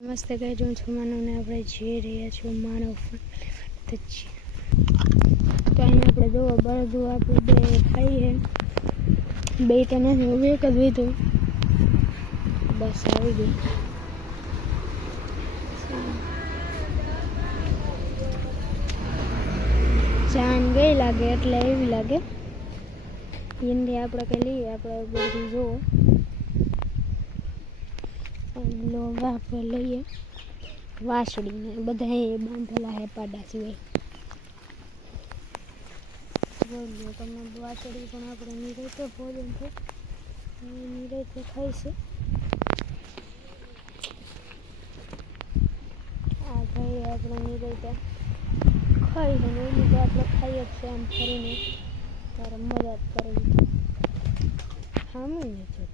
નમસ્તે ગાઈઝ, હું છું માનવને આપણે જઈ રહ્યા છું માનવ તો અહીં આપણે જોવો બધું આપણે બે ખાઈએ બે તો નથી હું એક જ લીધું બસ આવી ગયું. જાન ગઈ લાગે એટલે એવી લાગે હિન્દી આપણે કંઈ લઈએ આપણે બધું જોવો લોવા આપણે લઈએ વાસળીને બધા એ બાંધેલા હે પાડા સિવાય બોલ્યો તમે વાસળી પણ આપણે નિરાતે ભોજન છે નિરાતે ખાઈશે. આ ભાઈ આપણે નિરાતે ખાઈ છે ને એની તો આપણે ખાઈએ જ છે આમ ફરીને તારે મદદ કરવી સામે નથી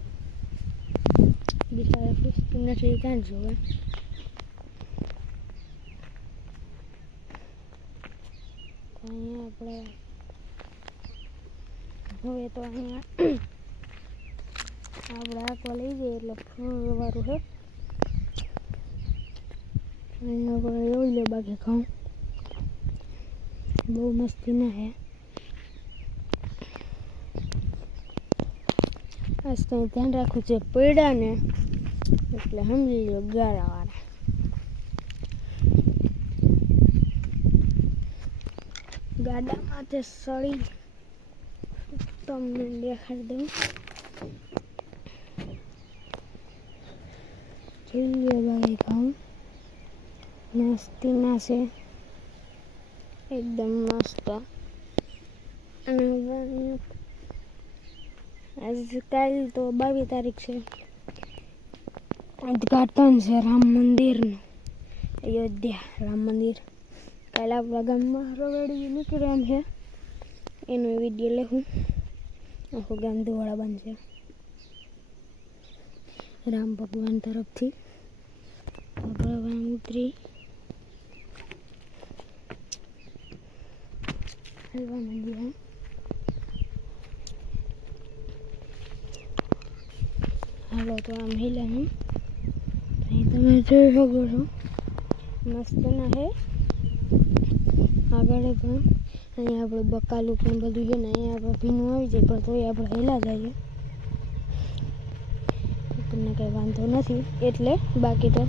બિચારા પૂછતું નથી ક્યાં જોવે અહીંયા આપણે હવે તો અહીંયા આપણે આંકવા લઈ જઈએ એટલે ફૂલવાળું છે અહીંયા આપણે એવું લે બાકી ખાઉં બહુ મસ્તી ના હે આજ કંઈ ધ્યાન રાખવું છે પૈડા ને એટલે સમજી લો ગાળાવાળા ગાડામાં તે સળી તમને દેખાડી દઉં જોઈએ બાકી ખાઉં મસ્તીના છે એકદમ મસ્ત અને આજકાલ તો 22 તારીખ છે ઉદ્ઘાટન છે રામ મંદિરનું અયોધ્યા રામ મંદિર કાલે આપણા ગામમાં રવેડી નીકળે એમ છે એનો વિડીયો લેવું આખું ગામ ધોવાળા બનશે રામ ભગવાન તરફથી ભગવાન ઉતરી હલવા મંદિર હાલો તો આમ હિલે હું અહીં તમે જોઈ શકો છો મસ્ત ના હે આગળ પણ અહીંયા આપણે બકાલું પણ બધું છે ને અહીંયા આપણે ભીનું આવી જાય પણ તોય આપણે હેલા જઈએ આપણને કંઈ વાંધો નથી એટલે બાકી તો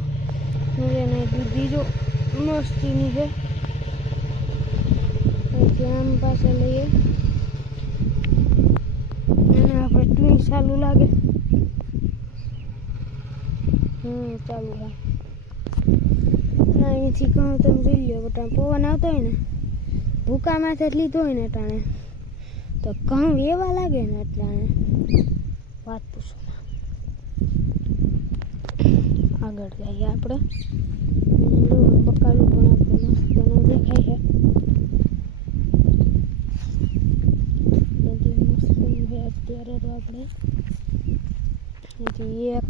હવે એને દૂધી જો મસ્તીની છે આમ પાસે લઈએ અને આપણે ટ્વિન ચાલુ લાગે ચાલુ હા ના અહીંથી કહું તમે જોઈ લો પણ પવન આવતો હોય ને ભૂકામાંથી જ લીધો હોય ને ટાણે તો ઘઉં એવા લાગે ને ટાણે વાત પૂછો આગળ જઈએ આપણે બકાલું પણ આપણે મસ્ત દેખાય છે મસ્ત અત્યારે તો આપણે 1 2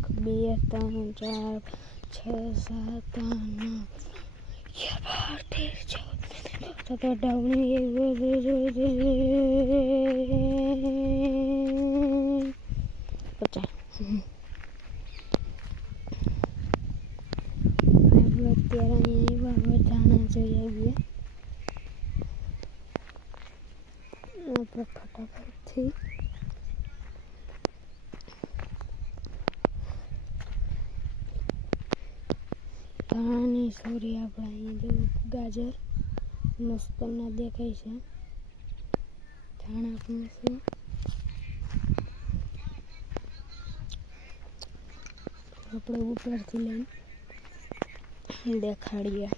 3 4 6 7 8 9 10 ડાઉની પચાસ અત્યારે અહીંયા વધાણા જઈ આવીએ આપણે ફટાફટથી ધાણાની સોરી આપણે અહીંયા જો ગાજર મસ્ત ના દેખાય છે ધાણા પણ છે આપણે ઉપરથી લઈને દેખાડીએ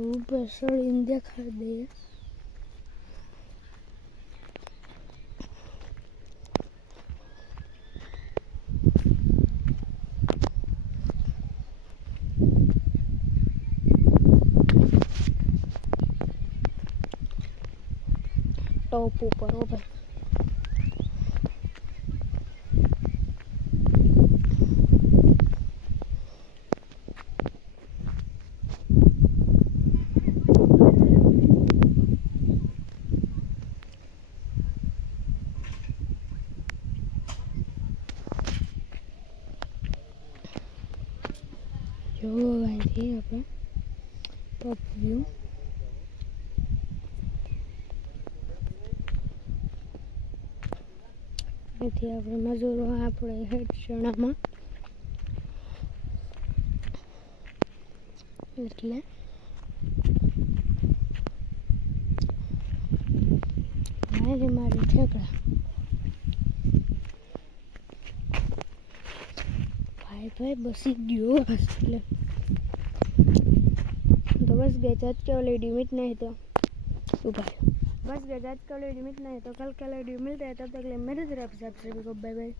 ઉપર સળીને દેખાડી દઈએ ટોપ ઉપર હો ભાઈ છીએ આપણે ટોપ વ્યૂ. અહીંથી આપણે મજૂરો આપણે હેઠણામાં એટલે મારી મારી ઠેકડા ભાઈ બસી ગયો એટલે तो बस गए आज के वीडियो में इतना ही. तो ऊपर बस गए आज का वीडियो में इतना ही. तो कल का वीडियो मिलता है, तब तक के लिए मेरे तरफ से आप सभी को बाय बाय.